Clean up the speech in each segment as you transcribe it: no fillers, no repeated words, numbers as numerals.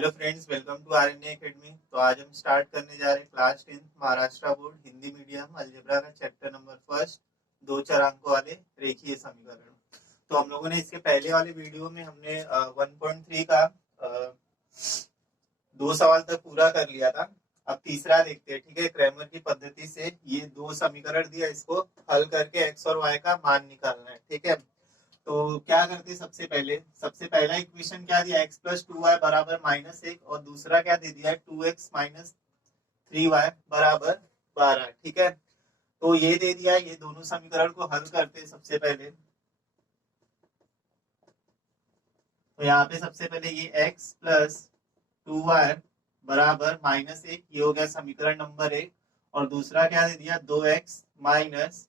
Hello friends, welcome to RNA academy. तो आज हम स्टार्ट करने जा रहे हैं class 10 Maharashtra board Hindi medium algebra का चैप्टर नंबर फर्स्ट, दो चार अंकों वाले रेखीय समीकरण। तो हम लोगों ने इसके पहले वाले वीडियो में हमने 1.3 का दो सवाल तक पूरा कर लिया था। अब तीसरा देखते हैं, ठीक है। क्रैमर की पद्धति से ये दो समीकरण दिया, इसको हल करके एक्स और वाई का मान निकालना है, ठीक है। तो क्या करते हैं, सबसे पहला इक्वेशन क्या दिया, x प्लस टू वाई बराबर -1, और दूसरा क्या दे दिया है, 2x माइनस 3y बराबर 12, ठीक है। तो ये दे दिया, ये दोनों समीकरण को हल करते हैं सबसे पहले। तो यहाँ पे सबसे पहले ये x प्लस 2y बराबर -1, ये हो गया समीकरण नंबर 1। और दूसरा क्या दे दिया, 2x माइनस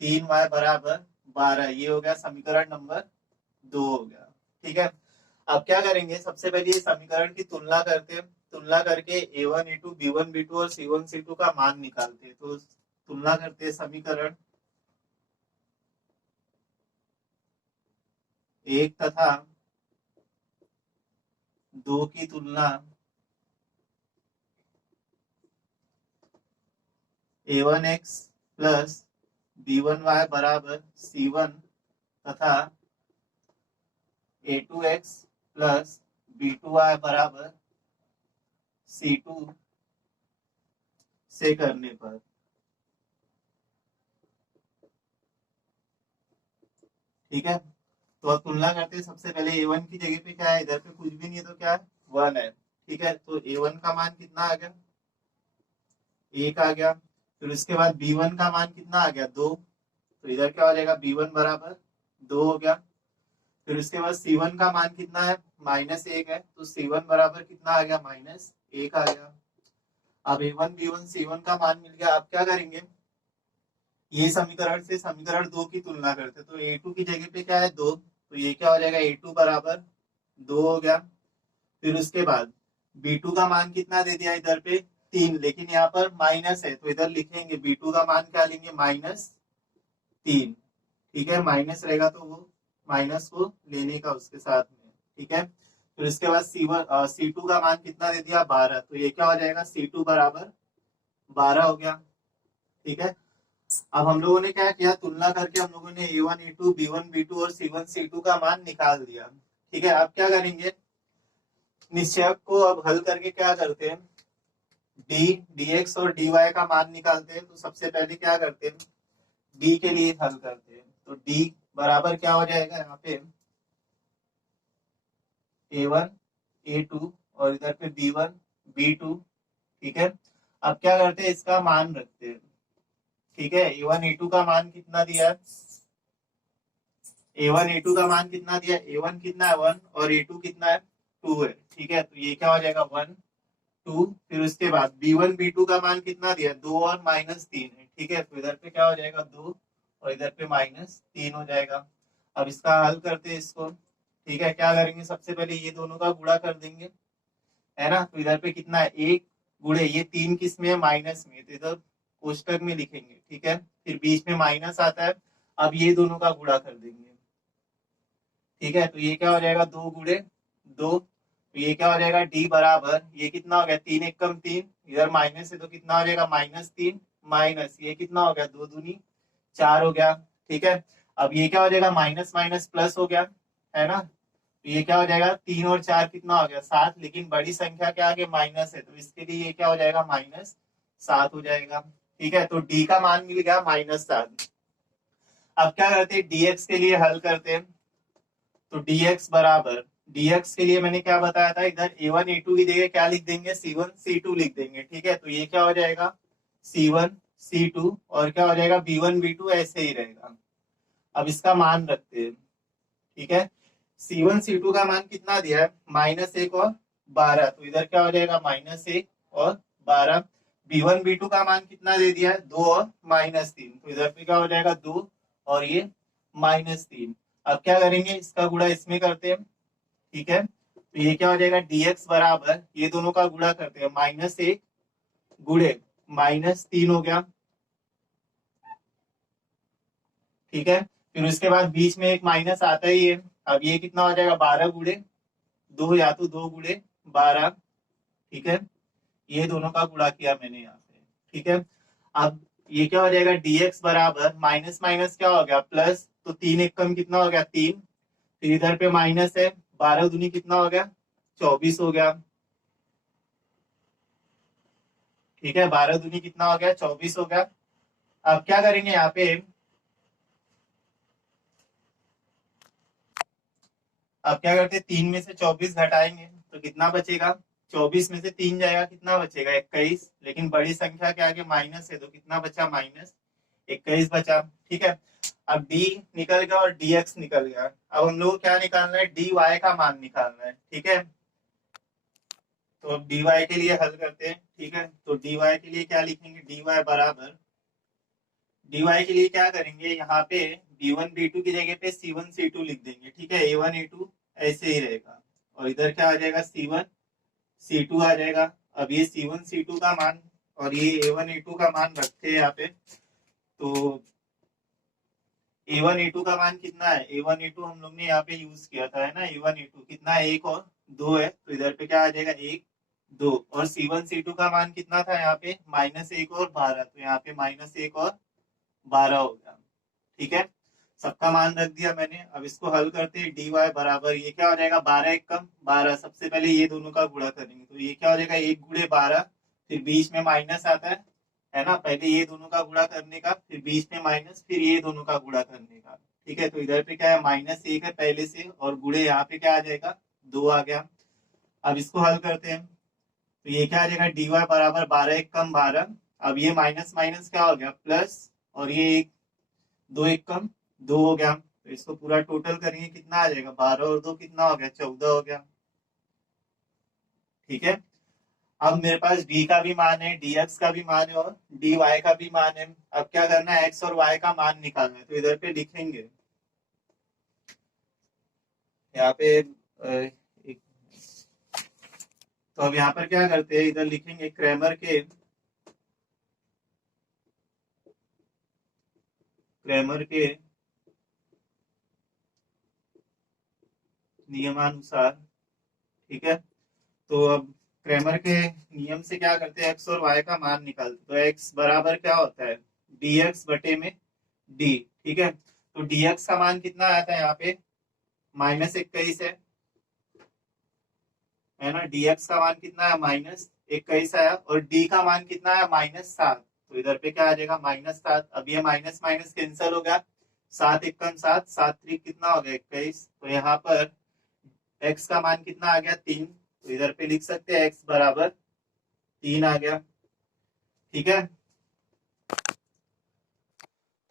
3y बराबर 12, ये हो गया समीकरण नंबर 2 हो गया, ठीक है। अब क्या करेंगे, सबसे पहले ये समीकरण की तुलना करते हैं। तुलना करके a1 a2 b1 b2 और c1 c2 का मान निकालते हैं। तो तुलना करते हैं समीकरण एक तथा दो की तुलना a1x प्लस b1y बराबर c1 तथा a2x प्लस b2y बराबर c2 से करने पर, ठीक है। तो अब तुलना करते हैं। सबसे पहले a1 की जगह पे क्या है, इधर पे कुछ भी नहीं है तो क्या है, 1 है, ठीक है। तो a1 का मान कितना आ गया, 1 आ गया। फिर उसके बाद b1 का मान कितना आ गया, 2। तो इधर क्या हो जाएगा, b1 बराबर 2 हो गया। फिर उसके बाद c1 का मान कितना है, -1 है, तो c1 बराबर कितना आ गया, -1 आ गया। अब a1 b1 c1 का मान मिल गया। अब क्या करेंगे, ये समीकरण से समीकरण 2 की तुलना करते। तो a2 की जगह पे क्या है, 2, तो ये क्या हो जाएगा, a2 बराबर 2 हो गया। फिर उसके बाद b2 का मान कितना दे दिया, इधर पे 3, लेकिन यहाँ पर माइनस है, तो इधर लिखेंगे b2 का मान क्या लेंगे, -3, ठीक है। माइनस रहेगा तो वो माइनस को लेने का उसके साथ में, ठीक है। फिर उसके बाद c2 का मान कितना दे दिया, 12, तो ये क्या हो जाएगा, c2 बराबर 12 हो गया, ठीक है। अब हम लोगों ने क्या किया, तुलना करके हम लोगों ने a1 a2 b1 b2 और c1 c2 का मान निकाल दिया, ठीक है। अब क्या करेंगे, निश्चयक को अब हल करके क्या करते हैं, डी dx और dy का मान निकालते हैं। तो सबसे पहले क्या करते हैं, d के लिए हल करते हैं। तो d बराबर क्या हो जाएगा, यहाँ पे a1 a2 और इधर पे b1 b2, ठीक है। अब क्या करते हैं, इसका मान रखते हैं, ठीक है। a1 a2 का मान कितना दिया है, a1 a2 का मान कितना दिया, a1 कितना है 1 और a2 कितना है 2 है, ठीक है। तो ये क्या हो जाएगा 1 2। फिर उसके बाद b1 b2 का मान कितना दिया, 2 और -3 है, ठीक है। तो इधर पे क्या हो जाएगा, 2 और इधर पे -3 हो जाएगा। अब इसका हल करते हैं इसको, ठीक है। क्या करेंगे, सबसे पहले ये दोनों का गुणा कर देंगे, है ना। तो इधर पे कितना है, 1 गुणे ये 3 किस में है, माइनस में, तो इधर कोष्टक में लिखेंगे, ठीक है। फिर बीच में माइनस आता है। अब ये दोनों का गुणा कर देंगे, ठीक है। तो ये क्या हो जाएगा, 2 गुणे 2, तो ये क्या हो जाएगा, डी बराबर ये कितना हो गया, 3 एकम 3, इधर माइनस है तो कितना हो जाएगा, -3 माइनस ये कितना हो गया, 2 दूनी 4 हो गया, ठीक है। अब ये क्या हो जाएगा, माइनस माइनस प्लस हो गया, है ना। तो ये क्या हो जाएगा, 3 और 4 कितना हो गया, 7, लेकिन बड़ी संख्या क्या आगे माइनस है, तो इसके लिए ये क्या हो जाएगा, -7 हो जाएगा, ठीक है। तो डी का मान मिल गया -7। अब क्या करते हैं, dx के लिए हल करते हैं। तो dx बराबर, dx के लिए मैंने क्या बताया था, इधर a1 a2 की जगह क्या लिख देंगे, c1 c2 लिख देंगे, ठीक है। तो ये क्या हो जाएगा, c1 c2, और क्या हो जाएगा, b1 b2 ऐसे ही रहेगा। अब इसका मान रखते हैं, ठीक है। c1 c2 का मान कितना दिया है, -1 और 12, तो इधर क्या हो जाएगा, -1 और 12। b1 b2 का मान कितना दे दिया है, 2 और -3, तो इधर पे क्या हो जाएगा, 2 और ये -3। अब क्या करेंगे, इसका गुणा इसमें करते हैं, ठीक है। तो ये क्या हो जाएगा, dx बराबर ये दोनों का गुणा करते हैं, -1 गुणे -3 हो गया, ठीक है। फिर उसके बाद बीच में एक माइनस आता ही है। अब ये कितना हो जाएगा, 12 गुणे 2, या तो 2 गुणे 12, ठीक है, ये दोनों का गुणा किया मैंने यहाँ पे, ठीक है। अब ये क्या हो जाएगा, dx बराबर माइनस माइनस क्या हो गया प्लस, तो 3 एक कम कितना हो गया 3, फिर इधर पे माइनस है, 12 दूनी कितना हो गया 24 हो गया, ठीक है, 12 दूनी कितना हो गया 24 हो गया। अब क्या करेंगे यहाँ पे, अब क्या करते हैं 3 में से 24 घटाएंगे तो कितना बचेगा, 24 में से 3 जाएगा कितना बचेगा 21, लेकिन बड़ी संख्या के आगे माइनस है तो कितना बचा माइनस 21 बचा, ठीक है। अब d निकल गया और dx निकल गया, अब हम लोग को क्या निकालना है, dy का मान निकालना है, ठीक है। तो अब dy के लिए हल करते हैं, ठीक है। तो dy के लिए क्या लिखेंगे, dy बराबर, dy के लिए क्या करेंगे, यहाँ पे b1 b2 की जगह पे c1 c2 लिख देंगे, ठीक है, a1 a2 ऐसे ही रहेगा, और इधर क्या आ जाएगा c1 c2 आ जाएगा। अब ये c1 c2 का मान और ये a1 a2 का मान रखते हैं यहाँ पे, तो a1 a2 का मान कितना है, a1 a2 हम लोग ने यहाँ पे यूज किया था, है ना, a1 a2 कितना है, 1 और 2 है, तो इधर पे क्या आ जाएगा 1 2, और c1 c2 का मान कितना था यहाँ पे -1 और 12, तो यहाँ पे -1 और 12 हो गया, ठीक है। सबका मान रख दिया मैंने, अब इसको हल करते हैं, dy बराबर ये क्या हो जाएगा 12 एक कम 12, सबसे पहले ये दोनों का गुणा करेंगे तो ये क्या हो जाएगा 1 गुणे 12, फिर बीच में माइनस आता है ना, पहले ये दोनों का गुणा करने का, फिर बीच में माइनस, फिर ये दोनों का गुणा करने का, ठीक है। तो इधर पे क्या है -1 है पहले से, और गुणे यहाँ पे क्या आ जाएगा 2 आ गया। अब इसको हल करते हैं, तो ये क्या आ जाएगा dy बराबर 12 एक कम 12, अब ये माइनस माइनस क्या हो गया प्लस, और ये एक 2 एक कम 2 हो गया, तो इसको पूरा टोटल करेंगे कितना आ जाएगा 12 और 2 कितना हो गया 14 हो गया, ठीक है। अब मेरे पास d का भी मान है, dx का भी मान है और dy का भी मान है। अब क्या करना है, x और y का मान निकालना है, तो इधर पे लिखेंगे यहाँ पे एक, तो अब यहाँ पर क्या करते हैं, इधर लिखेंगे क्रैमर के नियमानुसार, ठीक है। तो अब क्रैमर के नियम से क्या करते हैं, एक्स और वाई का मान निकालते, तो एक्स बराबर क्या होता है dx बटे में d, ठीक है। तो dx का मान कितना आया था यहाँ पे -21 है ना, dx का मान कितना है -21 आया, और d का मान कितना है -7, तो इधर पे क्या आ जाएगा -7, अब ये माइनस माइनस कैंसिल हो गया, 7 एकम 7 7 3 कितना हो गया 21, तो यहाँ पर x का मान कितना आ गया 3, तो इधर पे लिख सकते हैं x बराबर 3 आ गया, ठीक है।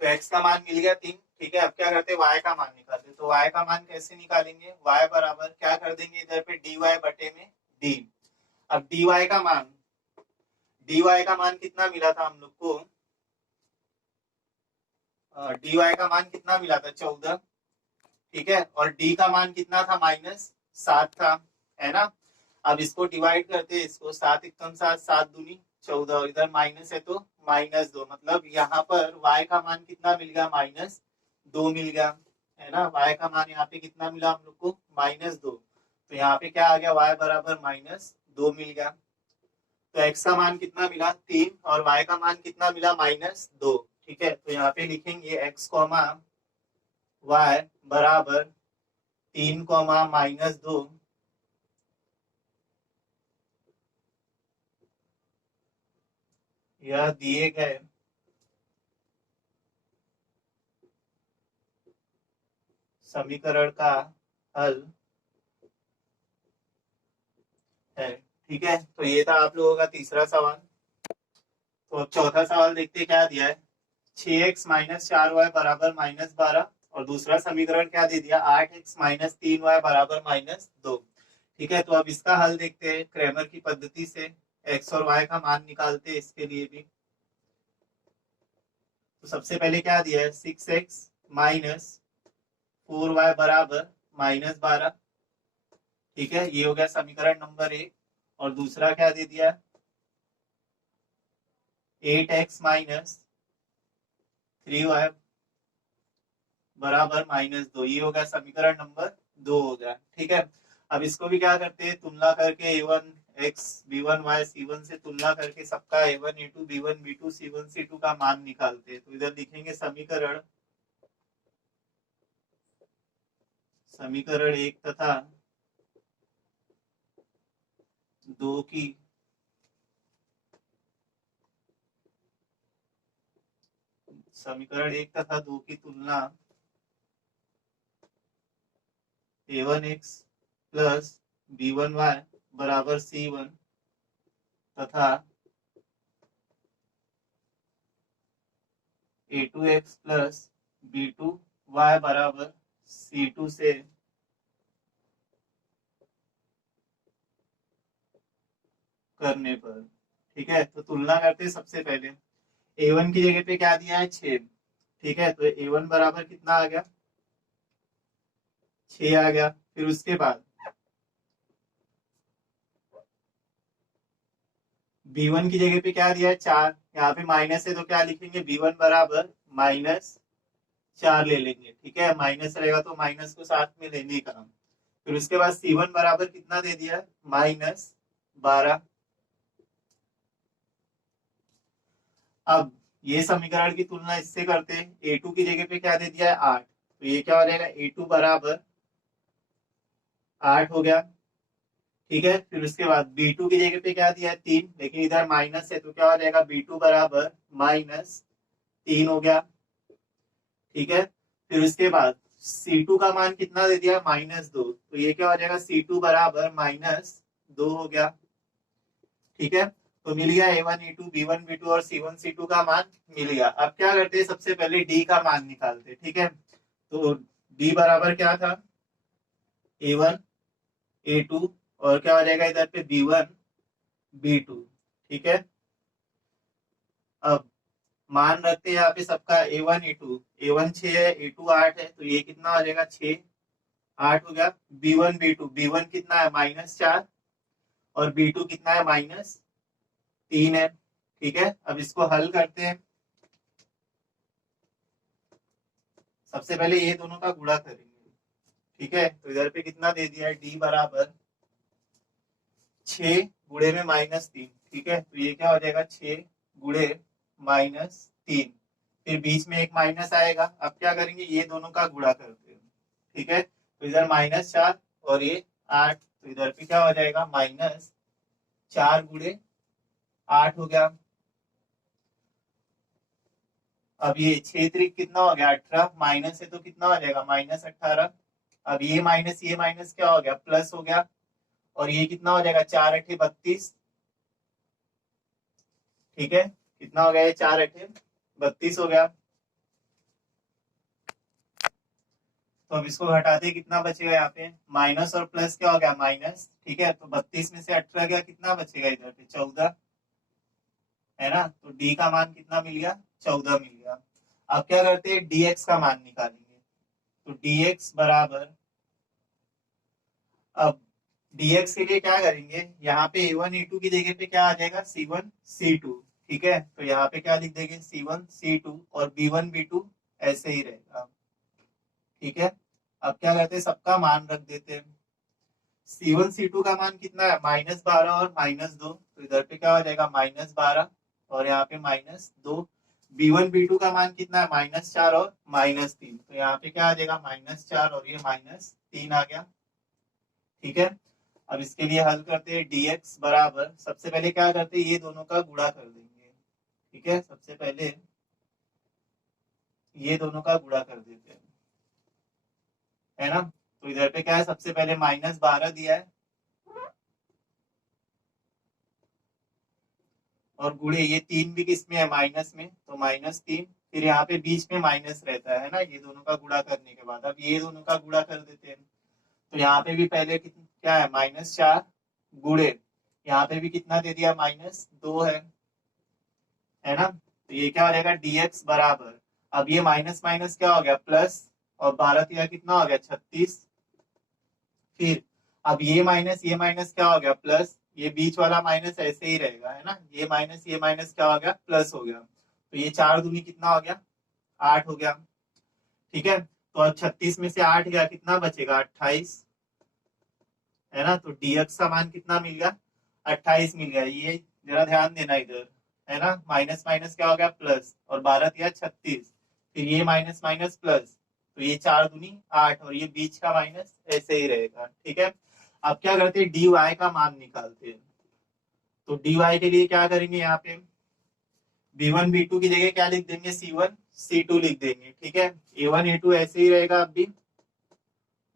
तो x का मान मिल गया 3, ठीक है। अब क्या करते हैं y का मान निकालते हैं, तो y का मान कैसे निकालेंगे, y बराबर क्या कर देंगे इधर पे dy बटे में d। अब dy का मान कितना मिला था हम लोग को, dy का मान कितना मिला था 14, ठीक है, और d का मान कितना था -7 था, है ना। अब इसको डिवाइड करते हैं, इसको 7 एकम 7 7 दूनी 14, और इधर माइनस है तो -2, मतलब यहाँ पर y का मान कितना मिल गया -2 मिल गया, है ना। y का मान यहाँ पे कितना मिला हम लोग को -2, तो यहाँ पे क्या आ गया y बराबर -2 मिल गया। तो x का मान कितना मिला 3, और y का मान कितना मिला -2, ठीक है। तो यहाँ पे लिखेंगे x कॉमा y बराबर 3 कॉमा -2, यह दिए गए समीकरण का हल है, ठीक है। तो ये था आप लोगों का तीसरा सवाल। तो अब चौथा सवाल देखते हैं क्या दिया है, 6x - 4y बराबर -12, और दूसरा समीकरण क्या दे दिया 8x - 3y बराबर -2, ठीक है। तो अब इसका हल देखते हैं क्रैमर की पद्धति से, x और y का मान निकालते हैं इसके लिए भी। तो सबसे पहले क्या दिया है 6x - 4y बराबर -12, ठीक है, ये हो गया समीकरण नंबर 1। और दूसरा क्या दे दिया 8x - 3y बराबर -2, ये हो गया समीकरण नंबर 2 हो गया, ठीक है। अब इसको भी क्या करते हैं, तुलना करके A1 x B1 y C1 से तुलना करके सबका A1 A2 B1 B2 C1 C2 का मान निकालते हैं। तो इधर लिखेंगे समीकरण समीकरण 1 तथा 2 की समीकरण 1 तथा 2 की तुलना A1x प्लस B1y बराबर C1 तथा A2x प्लस B2y बराबर C2 से करने पर, ठीक है। तो तुलना करते हैं सबसे पहले। A1 की जगह पे क्या दिया है 6, ठीक है। तो A1 बराबर कितना आ गया 6 आ गया। फिर उसके बाद B1 की जगह पे क्या दिया है 4, यहाँ पे माइनस है तो क्या लिखेंगे B1 बराबर -4 ले लेंगे, ठीक है। माइनस रहेगा तो माइनस को साथ में लेने का। फिर उसके बाद C1 बराबर कितना दे दिया -12। अब ये समीकरण की तुलना इससे करते हैं। A2 की जगह पे क्या दे दिया है 8, तो ये क्या हो जाएगा A2 बराबर 8 हो गया, ठीक है। फिर उसके बाद B2 की जगह पे क्या दिया है 3, लेकिन इधर माइनस है तो क्या हो जाएगा B2 बराबर -3 हो गया, ठीक है। फिर उसके बाद C2 का मान कितना दे दिया -2, तो ये क्या हो जाएगा C2 बराबर -2 हो गया, ठीक है। तो मिल गया A1 A2 B1 B2 और C1 C2 का मान मिल गया। अब क्या करते हैं, सबसे पहले D का मान निकालते हैं, ठीक है। तो D बराबर क्या था A1 A2 और क्या हो जाएगा इधर पे B1 B2, ठीक है। अब मान रखते हैं यहाँ पे सबका A1 A2, A1 6 है A2 8 है, तो ये कितना हो जाएगा 6 8 हो गया। B1 B2 B1 कितना है -4 और B2 कितना है -3 है, ठीक है। अब इसको हल करते हैं। सबसे पहले ये दोनों का गुणा करेंगे, ठीक है। तो इधर पे कितना दे दिया है D बराबर 6 गुणे में -3, ठीक है। तो ये क्या हो जाएगा 6 गुणे -3, फिर बीच में एक माइनस आएगा। अब क्या करेंगे, ये दोनों का गुणा करते हैं, ठीक है। तो इधर -4 और ये 8, तो इधर पे क्या हो जाएगा -4 गुणे 8 हो गया। अब ये 6 3 कितना हो गया 18, माइनस है तो कितना हो जाएगा -18। अब ये माइनस क्या हो गया प्लस हो गया, और ये कितना हो जाएगा 4 8 32, ठीक है। कितना हो गया ये 4 8 32 हो गया। तो अब इसको हटाते कितना बचेगा, यहाँ पे माइनस और प्लस क्या हो गया माइनस, ठीक है। तो 32 में से 18 गया, कितना बचेगा इधर पे 14, है ना। तो डी का मान कितना मिल गया 14 मिल गया। अब क्या करते हैं dx का मान निकालेंगे। तो dx बराबर, अब dx के लिए क्या करेंगे, यहाँ पे A1 A2 की जगह पे क्या आ जाएगा C1 C2, ठीक है। तो यहाँ पे क्या लिख देंगे C1 C2 और B1 B2 ऐसे ही रहेगा, ठीक है। अब क्या करते हैं सबका मान रख देते हैं। C1 C2 का मान कितना है -12 और -2, तो इधर पे क्या हो जाएगा -12 और यहाँ पे -2। B1 B2 का मान कितना है -4 और -3, तो यहाँ पे क्या आ जाएगा -4 और ये -3 आ गया, ठीक है। अब इसके लिए हल करते हैं dx बराबर, सबसे पहले क्या करते हैं ये दोनों का गुणा कर देंगे, ठीक है। सबसे पहले ये दोनों का गुणा कर देते हैं, है ना। तो इधर पे क्या है, सबसे पहले -12 दिया है और गुणे ये 3 भी किस में है माइनस में, तो -3। फिर यहाँ पे बीच में माइनस रहता है ना ये दोनों का गुणा करने के बाद। अब ये दोनों का गुणा कर देते हैं। तो यहाँ पे भी पहले क्या है -4 गुणे, यहाँ पे भी कितना दे दिया -2 है ना। तो ये क्या हो जाएगा dx बराबर, अब ये माइनस माइनस क्या हो गया प्लस, और 12 कितना हो गया 36। फिर अब ये माइनस क्या हो गया प्लस, ये बीच वाला माइनस ऐसे ही रहेगा, है ना। ये माइनस क्या हो गया प्लस हो गया। तो ये 4 दूनी कितना हो गया 8 हो गया, ठीक है। तो अब 36 में से 8 गया कितना बचेगा 28, है ना, तो dx का मान कितना मिल गया, 28 मिल गया। ये जरा ध्यान देना इधर, है ना, माइनस माइनस क्या हो गया प्लस, और 12 दिया 36, फिर ये माइनस माइनस प्लस, तो ये 4 दूनी 8, और ये बीच का माइनस ऐसे ही रहेगा। ठीक है, अब क्या करते हैं, dy का मान निकालते हैं। तो dy के लिए क्या करेंगे, यहाँ पे b1 b2 की जगह क्या लिख देंगे, c1 c2 लिख देंगे। ठीक है, a1 a2 ऐसे ही रहेगा अब भी,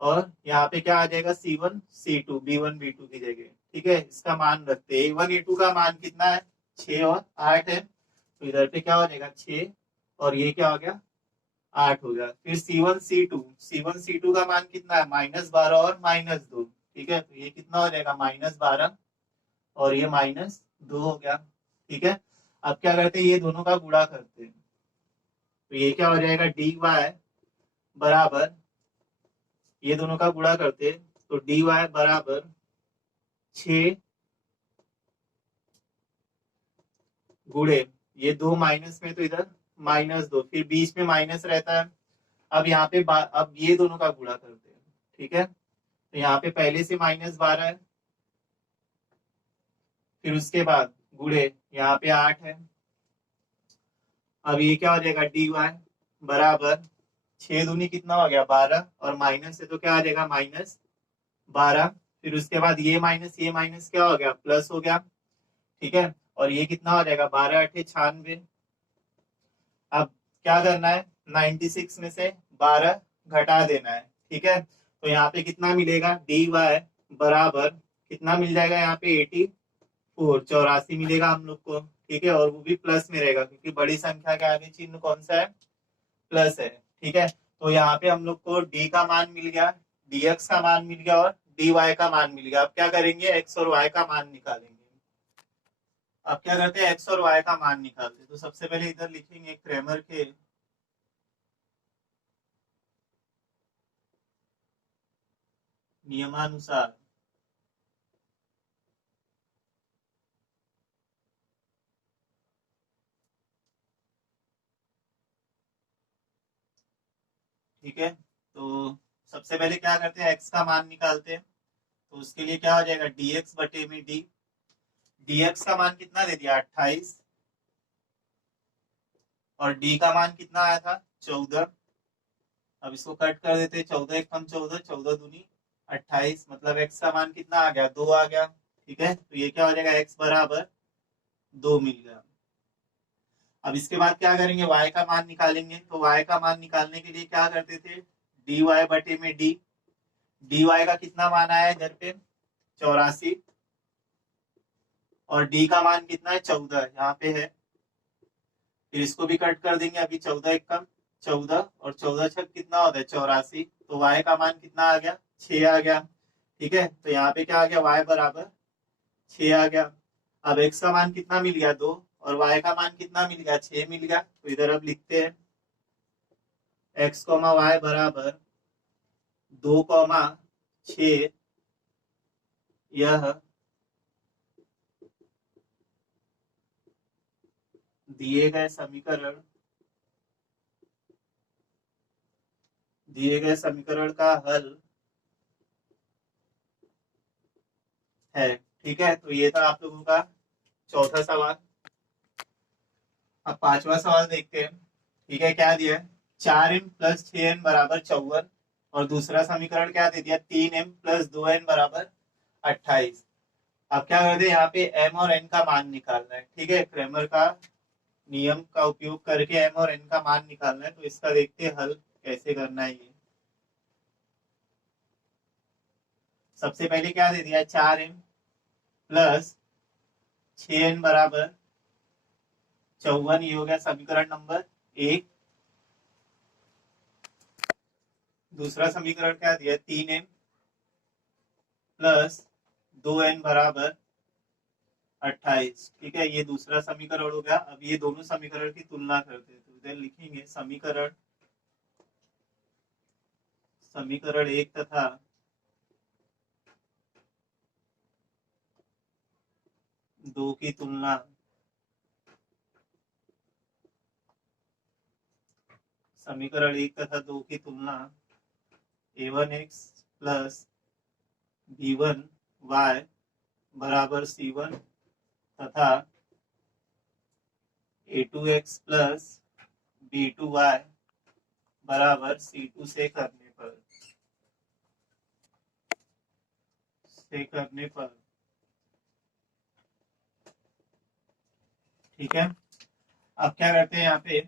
और यहाँ पे क्या आ जाएगा, c1 c2 b1 b2 की जगह। ठीक है, इसका मान रखते हैं, a1 a2 का मान कितना है, 6 और 8 है, तो इधर पे क्या हो जाएगा 6, और ये क्या हो गया 8 हो गया। फिर C1 C2 का मान कितना है, -12 और -2। ठीक है, तो ये कितना हो जाएगा, -12 और ये -2 हो गया। ठीक है, अब क्या करते हैं, ये दोनों का गुणा करते हैं, तो ये क्या हो जाएगा, dy बराबर, ये दोनों का गुणा करते हैं, तो dy बराबर 6 गुणे, ये 2 माइनस में तो इधर -2, फिर बीच में माइनस रहता है। अब यहाँ पे अब ये दोनों का गुणा करते हैं। ठीक है, तो यहाँ पे पहले से -12 है, फिर उसके बाद गुणे, यहाँ पे 8 है। अब ये क्या हो जाएगा, dy बराबर 6 दूनी कितना हो गया 12, और माइनस से तो क्या आ जाएगा -12, फिर उसके बाद ये माइनस क्या हो गया, प्लस हो गया। ठीक है, और ये कितना हो जाएगा, 12 8 96। अब क्या करना है, 96 में से 12 घटा देना है। ठीक है, तो यहाँ पे कितना मिलेगा, dy बराबर कितना मिल जाएगा, यहाँ पे 84 मिलेगा हम लोग को। ठीक है, और वो भी प्लस में रहेगा, क्योंकि बड़ी संख्या के आगे चिन्ह कौन सा है, प्लस है। ठीक है, तो यहाँ पे हम लोग को d का मान मिल गया, dx का मान मिल गया, और dy का मान मिल गया। अब क्या करेंगे, x और y का मान निकालेंगे। अब क्या करते हैं, x और y का मान निकालते हैं, तो सबसे पहले इधर लिखेंगे क्रेमर के नियमानुसार। ठीक है, तो सबसे पहले क्या करते हैं, x का मान निकालते हैं, तो उसके लिए क्या हो जाएगा, dx बटे में d, dx का मान कितना दे दिया 28, और d का मान कितना आया था 14। अब इसको कट कर देते हैं, 14 एक कम 14, 14 दूनी 28, मतलब x का मान कितना आ गया, 2 आ गया। ठीक है, तो ये क्या हो जाएगा, x बराबर 2 मिल गया। अब इसके बाद क्या करेंगे, y का मान निकालेंगे, तो y का मान निकालने के लिए क्या करते थे, dy बटे में d, dy का कितना मान आया इधर पे 84, और d का मान कितना है 14 यहाँ पे है, फिर इसको भी कट कर देंगे, अभी 14 एक कम 14, और 14 छक कितना होता है 84, तो y का मान कितना आ गया 6 आ गया। ठीक है, तो यहाँ पे क्या आ गया, y बराबर 6 आ गया। अब x का मान कितना मिल गया 2, और y का मान कितना मिल गया 6 मिल गया, तो इधर अब लिखते हैं x, y बराबर 2, 6, यह दिए गए समीकरण का हल है। ठीक है, तो ये था आप लोगों का चौथा सवाल। अब पांचवा सवाल देखते हैं। ठीक है, क्या दिया है, 4m प्लस 6n बराबर 54, और दूसरा समीकरण क्या दे दिया, 3m प्लस 2n बराबर 28। अब क्या करते हैं, यहाँ पे m और n का मान निकालना है। ठीक है, क्रेमर का नियम का उपयोग करके m और n का मान निकालना है, तो इसका देखते हैं हल कैसे करना है। ये सबसे पहले क्या दे दिया, 4m प्लस 6n बराबर 54, ये हो गया समीकरण नंबर 1। दूसरा समीकरण क्या दिया, 3m प्लस 2n बराबर 28। ठीक है, ये दूसरा समीकरण हो गया। अब ये दोनों समीकरण की तुलना करते हैं, तो इधर लिखेंगे समीकरण समीकरण 1 तथा दो की तुलना। समीकरण 1 तथा 2 की तुलना, a1x प्लस B1 y बराबर C1 तथा A2x प्लस B2y बराबर C2 से करने पर ठीक है। अब क्या करते हैं, यहाँ पे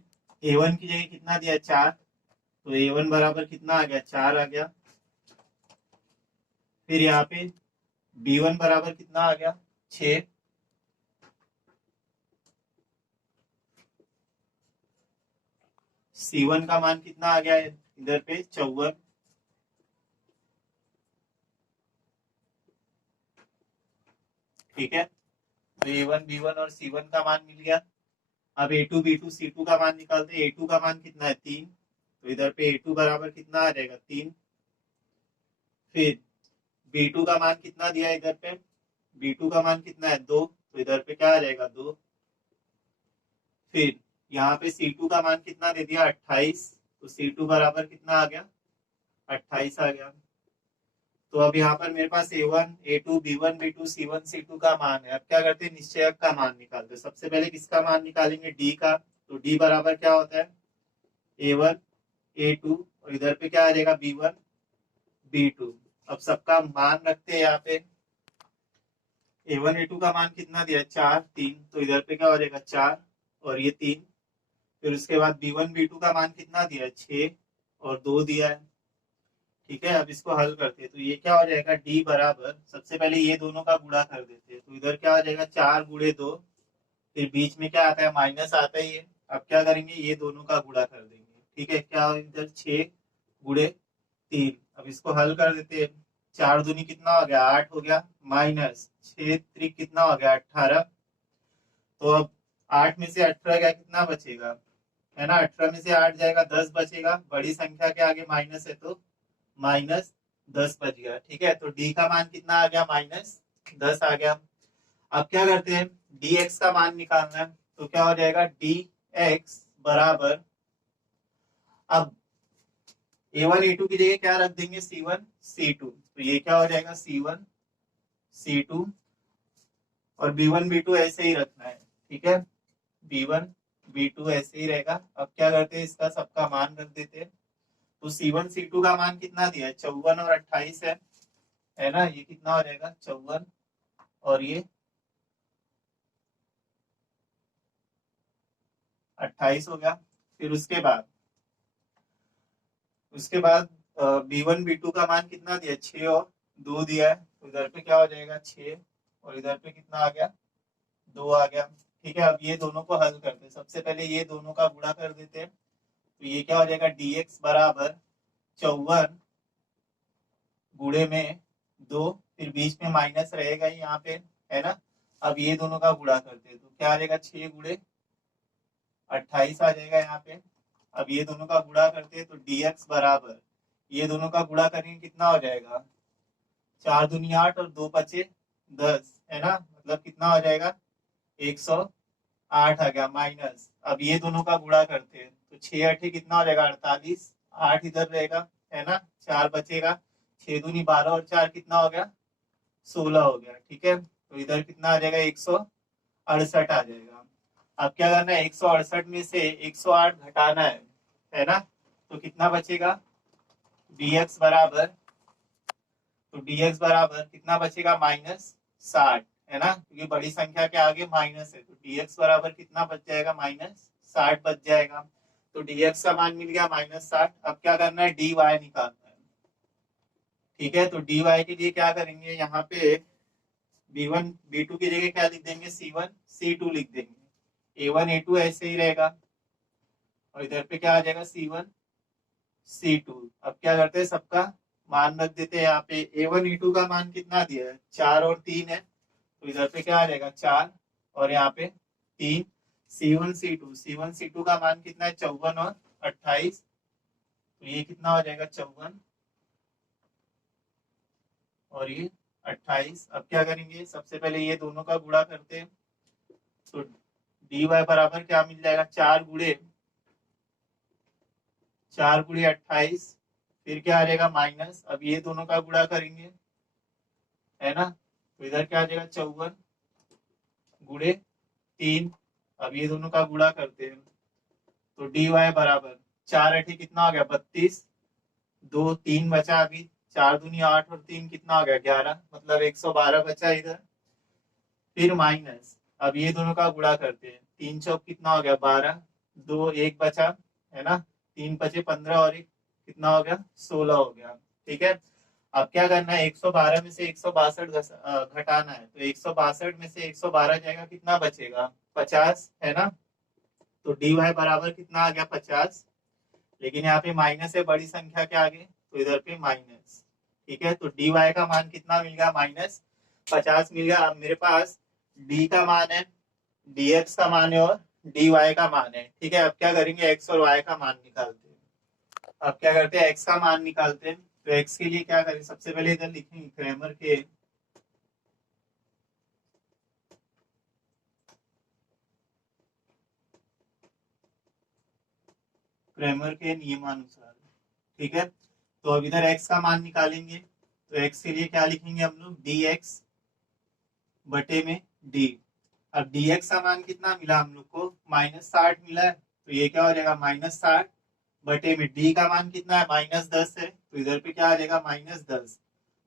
A1 की जगह कितना दिया 4, तो A1 बराबर कितना आ गया 4 आ गया। फिर यहाँ पे B1 बराबर कितना आ गया 6, C1 का मान कितना आ गया इधर पे 54, ठीक है। तो A1 B1 और C1 का मान मिल गया। अब A2 B2 C2 का मान निकालते हैं। A2 का मान कितना है 3, तो इधर पे A2 बराबर कितना आ जाएगा 3। फिर B2 का मान कितना दिया इधर पे, B2 का मान कितना है 2, तो इधर पे क्या आ जाएगा 2। फिर यहाँ पे C2 का मान कितना दे दिया 28, तो C2 बराबर कितना आ गया 28 आ गया। तो अब यहाँ पर मेरे पास A1 A2 B1 B2 C1 C2 का मान है। अब क्या करते हैं, निश्चयक का मान निकालते हैं। सबसे पहले किसका मान निकालेंगे D का, तो D बराबर क्या होता है A1 A2 और इधर पे क्या आ जाएगा B1 B2। अब सबका मान रखते हैं यहाँ पे। A1 A2 का मान कितना दिया 4 3, तो इधर पे क्या हो जाएगा 4 और ये 3। फिर उसके बाद B1 B2 का मान कितना दिया है 6 और 2 दिया है, ठीक है। अब इसको हल करते हैं, तो ये क्या हो जाएगा D बराबर, सबसे पहले ये दोनों का गुणा कर देते हैं। तो इधर क्या हो जाएगा 4 गुणे 2, फिर बीच में क्या आता है माइनस आता ही है। अब क्या करेंगे, ये दोनों का गुणा कर देंगे, ठीक है। क्या हो इधर 6 गुणे 3। अब इसको हल कर देते हैं। 4 दूनी कितना हो गया 8 हो गया, माइनस 6 त्रिक कितना हो गया 18। तो अब 8 में से 18 का कितना बचेगा, है ना। 18 में से 8 जाएगा 10 बचेगा। बड़ी संख्या के आगे माइनस है तो -10 बच गया, ठीक है। तो डी का मान कितना आ गया -10 आ गया। अब क्या करते हैं, डी एक्स का मान निकालना है। तो क्या हो जाएगा डी एक्स बराबर, अब A1 A2 की जगह क्या रख देंगे C1 C2, तो ये क्या हो जाएगा C1 C2 और B1 B2 ऐसे ही रखना है, ठीक है। B1 B2 ऐसे ही रहेगा। अब क्या करते हैं, इसका सबका मान रख देते हैं। तो C1 C2 का मान कितना दिया है 54 और 28 है ना। ये कितना हो जाएगा 54 और ये 28 हो गया। फिर उसके बाद B1 B2 का मान कितना दिया 6 और 2 दिया है, तो इधर पे क्या हो जाएगा 6 और इधर पे कितना आ गया 2 आ गया, ठीक है। अब ये दोनों को हल करते हैं। सबसे पहले ये दोनों का गुणा कर देते हैं। तो ये क्या हो जाएगा dx बराबर 54 गुणे में 2, फिर बीच में माइनस रहेगा ही यहाँ पे, है ना। अब ये दोनों का गुणा करते हैं, तो क्या आ जाएगा 6 गुणे 28 आ जाएगा यहाँ पे। अब ये दोनों का गुणा करते हैं, तो dx बराबर, ये दोनों का गुणा करेंगे कितना हो जाएगा 4 दूनी 8 और 2 बचे 10, है ना। मतलब कितना हो जाएगा 108 आ गया माइनस। अब ये दोनों का गुणा करते हैं, तो 6 8 कितना हो जाएगा 48, 8 इधर रहेगा, है ना। 4 बचेगा, 6 दूनी 12 और 4 कितना हो गया 16 हो गया, ठीक है। तो इधर कितना आ जाएगा 168 आ जाएगा। अब क्या करना है, 168 में से 108 घटाना है ना। तो कितना बचेगा dx बराबर, तो dx बराबर कितना बचेगा -60, है ना, क्योंकि बड़ी संख्या के आगे माइनस है। तो dx बराबर कितना बच जाएगा -60 बच जाएगा। तो dx का मान मिल गया -60। अब क्या करना है dy निकालना है, ठीक है। तो dy के लिए क्या करेंगे, यहाँ पे B1 B2 की जगह क्या लिख देंगे C1 C2 लिख देंगे। A1 A2 ऐसे ही रहेगा और इधर पे क्या आ जाएगा C1 C2। अब क्या करते हैं, सबका मान रख देते हैं। यहाँ पे A1 A2 का मान कितना दिया है 4 और 3 है, तो इधर पे क्या आ जाएगा 4 और यहाँ पे 3। C1 C2 का मान कितना है 54 और 28, तो ये कितना हो जाएगा 54 और ये 28। अब क्या करेंगे, सबसे पहले ये दोनों का गुणा करते हैं। तो dy बराबर क्या मिल जाएगा 4 गुणे 28, फिर क्या आ जाएगा माइनस। अब ये दोनों का गुणा करेंगे, है ना। तो इधर क्या आ जाएगा 54 गुणे 3। अब ये दोनों का गुणा करते हैं तो dy बराबर 4 8 कितना हो गया 32, 2 3 बचा अभी, 4 दूनी 8 और 3 कितना हो गया 11, मतलब 112 बचा इधर। फिर माइनस, अब ये दोनों का गुणा करते हैं, 3 चौक कितना हो गया 12, 2 1 बचा, है ना, 3 बचे 15 और एक कितना हो गया 16 हो गया। ठीक है, अब क्या करना है 112 में से 162 घटाना है, तो 162 में से 112 जाएगा कितना बचेगा 50, है ना। तो dy बराबर कितना आ गया 50, लेकिन यहाँ पे माइनस है बड़ी संख्या के आगे तो इधर पे माइनस। ठीक है, तो dy का मान कितना मिल गया -50 मिल गया। अब मेरे पास d का मान है, dx का मान है और dy का मान है। ठीक है, अब क्या करेंगे x और y का मान निकालते हैं। अब क्या करते हैं x का मान निकालते हैं, तो x के लिए क्या करें, सबसे पहले इधर लिखेंगे क्रैमर के नियमानुसार। ठीक है, तो अब इधर x का मान निकालेंगे, तो x के लिए क्या लिखेंगे हम लोग dx बटे में d। अब dx का मान कितना मिला हम लोग को -60 मिला है, तो ये क्या हो जाएगा -60 बटे में d का मान कितना है -10 है, तो इधर पे क्या आ जाएगा -10।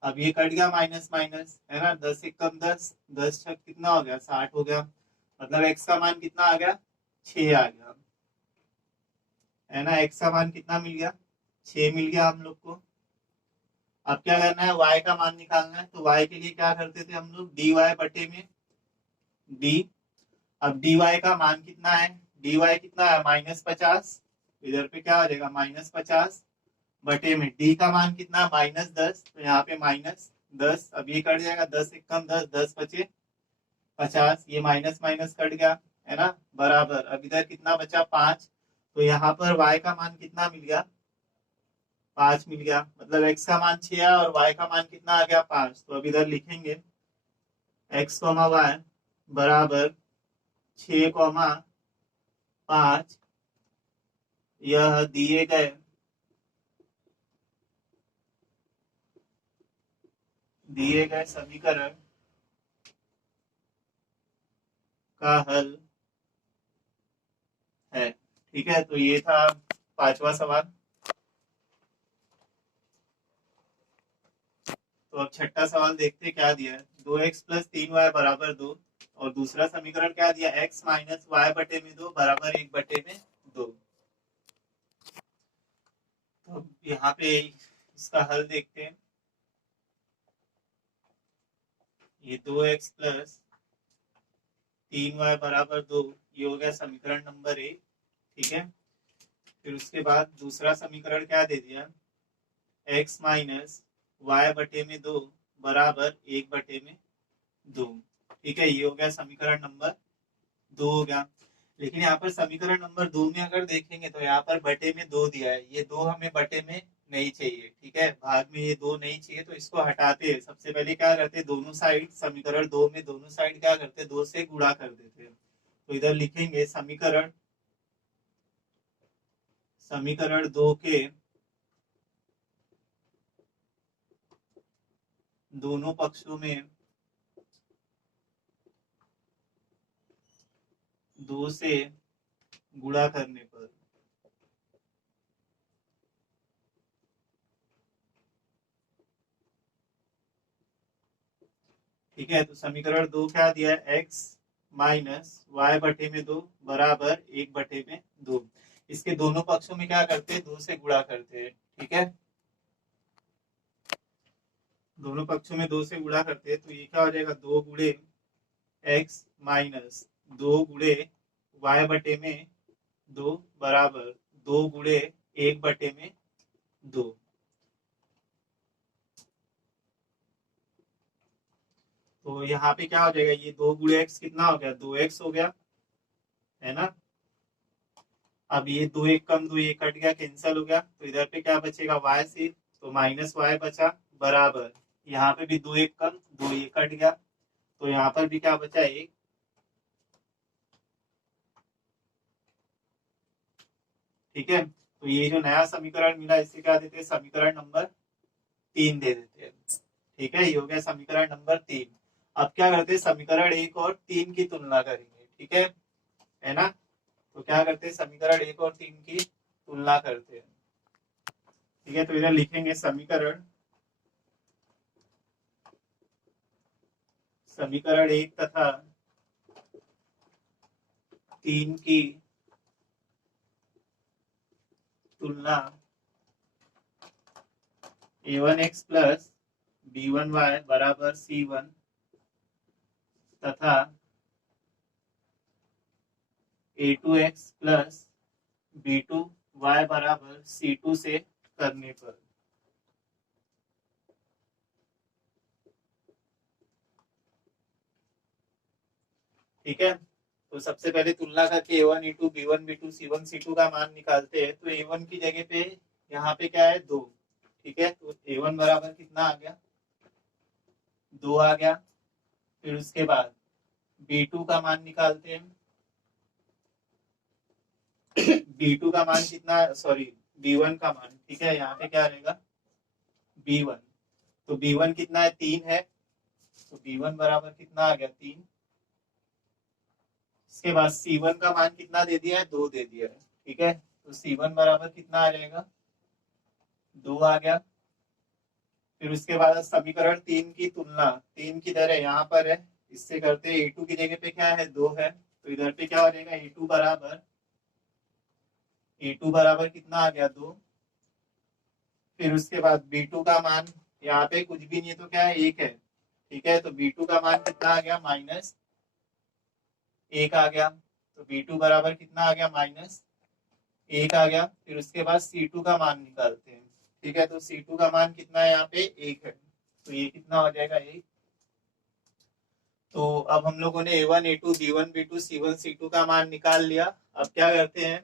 अब ये कट गया माइनस माइनस, है ना, 10 एक कम 10, 10 छक कितना हो गया 60 हो गया, मतलब x का मान कितना आ गया 6 आ गया, है ना। x का मान कितना मिल गया 6 मिल गया हम लोग को। अब क्या करना है y का मान निकालना है, तो y के लिए क्या करते थे हम लोग dy बटे में d। अब dy का मान कितना है, dy कितना है -50, इधर पे क्या हो जाएगा -50 बटे में d का मान कितना है -10, तो यहाँ पे -10, अब ये कट जाएगा 10 एक कम 10, 10 बचे 50, ये माइनस माइनस कट गया, है ना, बराबर। अब इधर कितना बचा 5, तो यहाँ पर y का मान कितना मिल गया 5 मिल गया, मतलब x का मान 6 है और y का मान कितना आ गया 5। तो अब इधर लिखेंगे x, y बराबर 6, 5, यह दिए गए समीकरण का हल है। ठीक है, तो ये था 5वां सवाल। तो अब छठा सवाल देखते क्या दिया है, 2x प्लस 3y बराबर 2, और दूसरा समीकरण क्या दिया x माइनस वाई बटे में 2 बराबर 1 बटे में 2। तो यहाँ पे इसका हल देखते हैं, ये 2x प्लस 3y बराबर 2, ये हो गया समीकरण नंबर 1। ठीक है, फिर उसके बाद दूसरा समीकरण क्या दे दिया x माइनस वाई बटे में 2 बराबर 1 बटे में 2। ठीक है, ये हो गया समीकरण नंबर 2 हो गया। लेकिन यहाँ पर समीकरण नंबर 2 में अगर देखेंगे तो यहाँ पर बटे में 2 दिया है, ये 2 हमें बटे में नहीं चाहिए। ठीक है, भाग में ये 2 नहीं चाहिए, तो इसको हटाते हैं। सबसे पहले क्या करते हैं, दोनों साइड समीकरण 2 में दोनों साइड क्या करते हैं 2 से गुणा कर देते हैं। तो इधर लिखेंगे समीकरण समीकरण 2 के दोनों पक्षों में 2 से गुणा करने पर ठीक है, तो समीकरण 2 क्या दिया है x माइनस वाई बटे में 2 बराबर 1 बटे में 2। इसके दोनों पक्षों में क्या करते हैं 2 से गुणा करते हैं। ठीक है, दोनों पक्षों में 2 से गुणा करते हैं, तो ये क्या हो जाएगा 2 गुणे x माइनस 2 गुणे वाई बटे में 2 बराबर 2 गुणे 1 बटे में 2। तो यहाँ पे क्या हो जाएगा, ये 2 गुणे x कितना हो गया 2x हो गया, है ना। अब ये 2 एक कम 2 ये कट गया कैंसिल हो गया, तो इधर पे क्या बचेगा y से, तो -y बचा बराबर, यहाँ पे भी 2 एक कम 2 ये कट गया, तो यहाँ पर भी क्या बचा 1। ठीक है, तो ये जो नया समीकरण मिला इसे क्या देते हैं समीकरण नंबर 3 दे देते हैं। ठीक है, ये हो गया समीकरण नंबर 3। अब क्या करते हैं, समीकरण 1 और 3 की तुलना करेंगे, ठीक है ना। तो क्या करते हैं, समीकरण 1 और 3 की तुलना करते हैं, ठीक है। तो इधर लिखेंगे समीकरण 1 तथा 3 की तुलना a1x प्लस b1y बराबर c1 तथा a2x प्लस b2y बराबर c2 से करने पर, ठीक है। तो सबसे पहले तुलना करके a1 a2 b1 b2 c1 c2 का मान निकालते हैं। तो a1 की जगह पे यहाँ पे क्या है, 2, ठीक है। तो a1 बराबर कितना आ गया, 2 आ गया। फिर उसके बाद b2 का मान निकालते हैं। b2 का मान कितना, सॉरी b1 का मान, ठीक है। यहाँ पे क्या रहेगा, b1। तो b1 कितना है, 3 है। तो b1 बराबर कितना आ गया, 3। इसके बाद c1 का मान कितना दे दिया है, 2 दे दिया है, ठीक है। तो c1 बराबर कितना आ जाएगा, 2 आ गया। फिर उसके बाद समीकरण 3 की तुलना 3 की तरह यहाँ पर है, इससे करते हैं। a2 की जगह पे क्या है, 2 है। तो इधर पे क्या हो जाएगा, a2 बराबर कितना आ गया, 2। फिर उसके बाद b2 का मान, यहाँ पे कुछ भी नहीं है तो क्या है, 1 है, ठीक है। तो b2 का मान कितना आ गया, -1 आ गया। तो b2 बराबर कितना आ गया, -1 आ गया। फिर उसके बाद c2 का मान निकालते हैं, ठीक है। तो c2 का मान कितना है, यहाँ पे 1 है। तो ये कितना हो जाएगा, 1। तो अब हम लोगों ने a1 a2 b1 b2 c1 c2 का मान निकाल लिया। अब क्या करते हैं,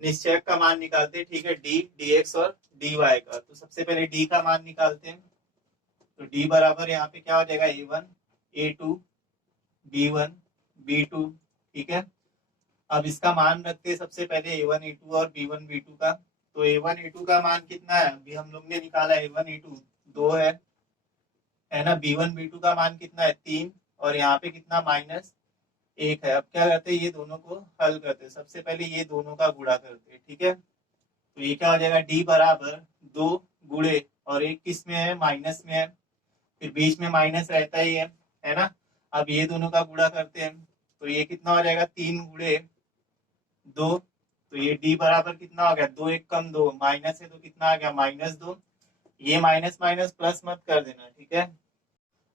निश्चयक का मान निकालते हैं, ठीक है। d dx और dy का। तो सबसे पहले d का मान निकालते हैं। तो d बराबर यहाँ पे क्या हो जाएगा, a1 a2 b1 b2, ठीक है। अब इसका मान रखते हैं सबसे पहले a1 a2 और b1 b2 का। तो a1 a2 का मान कितना है, अभी हम लोग ने निकाला a1 a2 2 है ना। b1 b2 का मान कितना है, 3। और यहाँ पे कितना, -1 है। अब क्या करते हैं, ये दोनों को हल करते हैं। सबसे पहले ये दोनों का गुणा करते हैं, ठीक है। तो ये क्या हो जाएगा, d बराबर 2 गुणे, और एक किस में है, माइनस में है। फिर बीच में माइनस रहता ही है ना। अब ये दोनों का गुणा करते हैं। तो ये कितना हो जाएगा, 3 गुणे 2। तो ये d बराबर कितना हो गया, 2 1 कम 2, माइनस है तो कितना आ गया, -2। ये माइनस माइनस प्लस मत कर देना, ठीक है।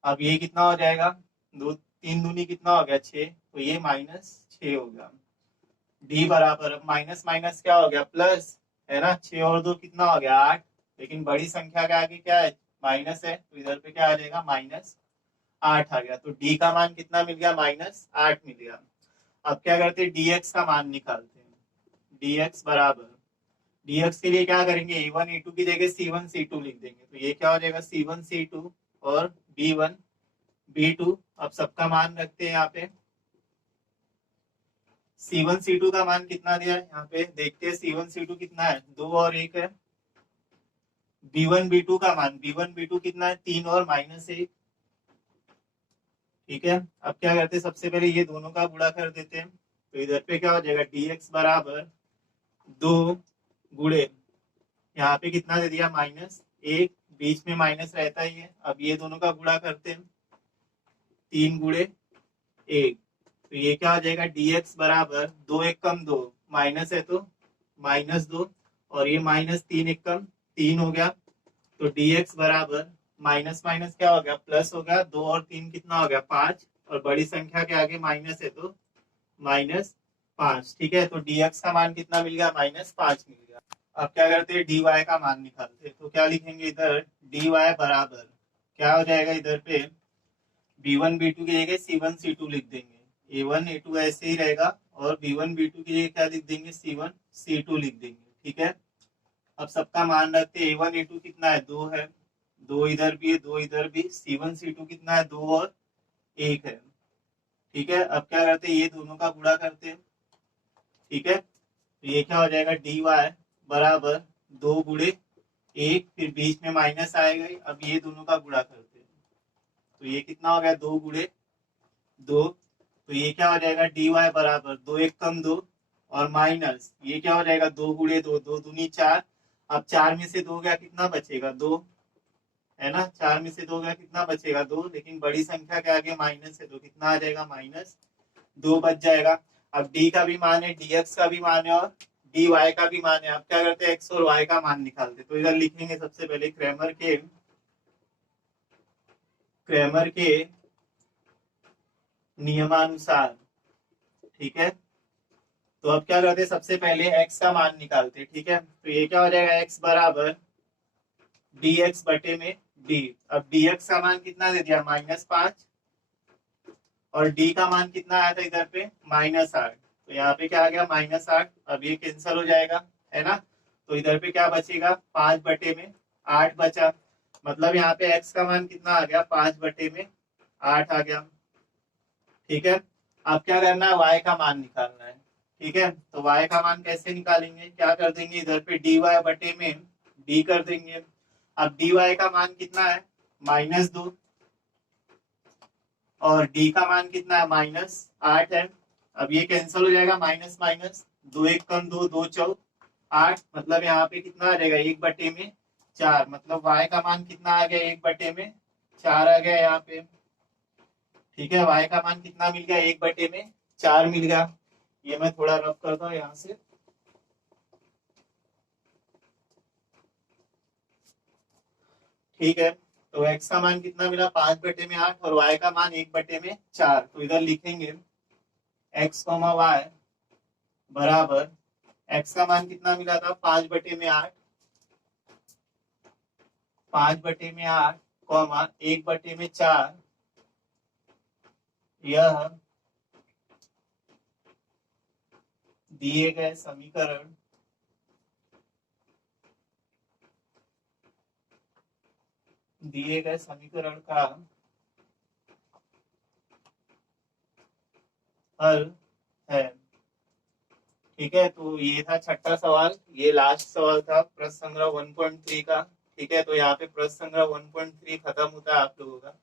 अब ये कितना हो जाएगा, 2 3 दूनी कितना हो गया, 6। तो ये -6 हो गया। डी बराबर, अब माइनस माइनस क्या हो गया, प्लस, है ना। 6 और 2 कितना हो गया, 8। लेकिन बड़ी संख्या के आगे क्या है, माइनस है। तो इधर पे क्या आ जाएगा, -8 आ गया। तो डी का मान कितना मिल गया, -8 मिल गया। अब क्या करते हैं, dx का मान निकालते हैं। dx बराबर, dx के लिए क्या करेंगे, a1 a2 की जगह c1 c2 लिख देंगे। तो ये क्या हो जाएगा, c1 c2 और b1 b2। अब सबका मान रखते हैं यहाँ पे। C1 C2 का मान कितना दिया है, यहाँ पे देखते हैं। C1 C2 कितना है, 2 और 1 है। B1 B2 का मान, B1 B2 कितना है, 3 और -1, ठीक है। अब क्या करते हैं, सबसे पहले ये दोनों का गुणा कर देते हैं। तो इधर पे क्या हो जाएगा, dx बराबर 2 गुणे, यहाँ पे कितना दे दिया, -1, बीच में माइनस रहता ही है। अब ये दोनों का गुणा करते हैं, 3 गुणे 1। तो ये क्या हो जाएगा, dx बराबर 2 1 कम 2, माइनस है तो -2, और ये -3 1 कम 3 हो गया। तो dx बराबर माइनस माइनस क्या हो गया, प्लस हो गया। 2 और 3 कितना हो गया, 5। और बड़ी संख्या के आगे माइनस है तो -5, ठीक है। तो dx का मान कितना मिल गया, -5 मिल गया। अब क्या करते हैं, dy का मान निकालते हैं। तो क्या लिखेंगे इधर, dy बराबर क्या हो जाएगा, इधर पे b1 b2 की जगह c1 c2 लिख देंगे। a1 a2 ऐसे ही रहेगा, और b1 b2 की जगह क्या लिख देंगे, c1 c2 लिख देंगे, ठीक है। अब सबका मान रखते हैं। a1 a2 कितना है, 2 है। 2 इधर भी है, 2 इधर भी। c1 c2 कितना है, 2 और 1 है, ठीक है। अब क्या करते हैं, ये दोनों का गुणा करते हैं, ठीक है। तो ये क्या हो जाएगा, dy बराबर 2 गुणे एक, फिर बीच में माइनस आएगा ही। अब ये दोनों का गुणा करते हैं, तो ये कितना हो गया, 2 गुणे 2, तो ये क्या हो जाएगा, dy बराबर 2 एक कम 2 और माइनस ये क्या हो जाएगा, 2 गुणे 2, 2 दूनी 4। अब 4 में से 2 गया, कितना बचेगा, 2 है ना। 4 में से 2 गया, कितना बचेगा, 2, लेकिन बड़ी संख्या के आगे माइनस है तो कितना आ जाएगा, -2 बच जाएगा। अब डी का भी मान है, dx का भी मान है और dy का भी मान है। अब क्या करते हैं, x और y का मान निकालते, तो इधर लिखेंगे सबसे पहले क्रैमर के नियमानुसार, ठीक है। तो अब क्या करते हैं, सबसे पहले x का मान निकालते हैं, ठीक है। तो ये क्या हो जाएगा, x बराबर dx बटे में d। अब dx का मान कितना दे दिया, -5, और d का मान कितना आया था इधर पे, -8। तो यहाँ पे क्या आ गया, -8। अब ये कैंसिल हो जाएगा, है ना। तो इधर पे क्या बचेगा, 5 बटे में 8 बचा। मतलब यहाँ पे x का मान कितना आ गया, 5 बटे में 8 आ गया, ठीक है। अब क्या करना है, y का मान निकालना है, ठीक है। तो y का मान कैसे निकालेंगे, क्या कर देंगे, इधर पे dy बटे में d कर देंगे। अब dy का मान कितना है, -2, और d का मान कितना है, -8 है। अब ये कैंसिल हो जाएगा, माइनस माइनस, 2 एक कम 2, 2 चौक 8। मतलब यहाँ पे कितना आ जाएगा, 1 बटे में 4। मतलब y का मान कितना आ गया, 1 बटे में 4 आ गया यहाँ पे, ठीक है। y का मान कितना मिल गया, 1 बटे में 4 मिल गया। ये मैं थोड़ा रफ करता हूँ यहाँ से, ठीक है। तो x का मान कितना मिला, 5 बटे में 8, और y का मान 1 बटे में 4। तो इधर लिखेंगे x, y बराबर, x का मान कितना मिला था, 5 बटे में 8, 5 बटे में 8, 1 बटे में 4। यह दिए गए समीकरण का हल है, ठीक है। तो ये था छठा सवाल, ये लास्ट सवाल था प्रश्न संग्रह 1.3 का, ठीक है। तो यहाँ पे प्रश्न संग्रह 1.3 खत्म होता है आप लोगों का।